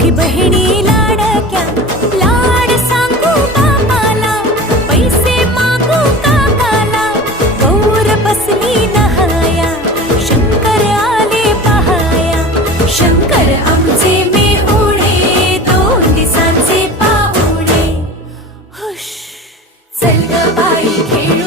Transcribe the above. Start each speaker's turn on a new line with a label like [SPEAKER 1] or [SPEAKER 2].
[SPEAKER 1] दोघी बहिणी लाडक्या लाड सांगू बापाला पैसे मागू काकाला गौर बसली नहाया शंकर आले पहाया. शंकर आमचे मी उडे दोन दिसांचे पाहुणे. हुश चल बाई खेळ